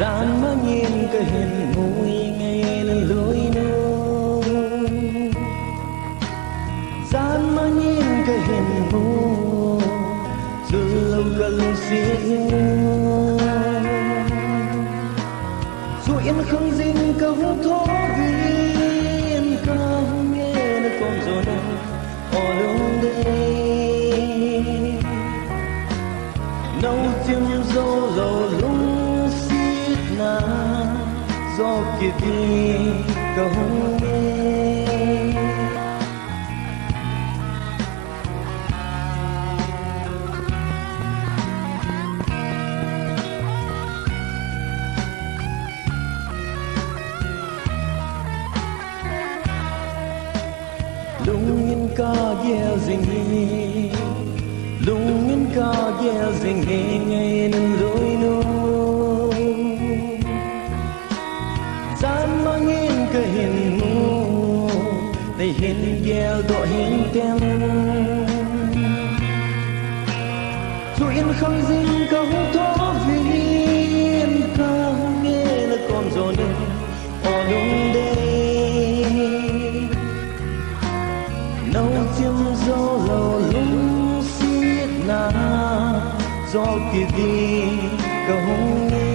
gian mà nhìn cái hình mùi ngày lên lối nô gian mà nhìn cái hình mùi dù lâu gần xiên dù yên không dính câu thó viên câu nghe nó còn rồi ở đâu đây nấu chim dâu dầu lung xiết na gió kia đi câu nghe lung in ca ghé dinh lung in ca ghé dinh ngày nên lối nô gian mà nhìn cái hình mù để hình ghé gọi hình tem dù yên không dính câu thó viên ca nghe là còn rồi nên ở đúng đây nấu chim gió lầu lung xiết na gió kia đi câu nghe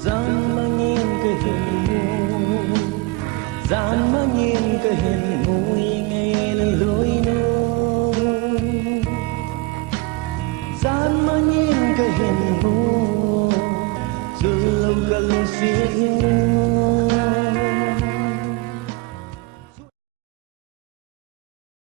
gian mà nhìn cái hình mù gian mà nhìn cái hình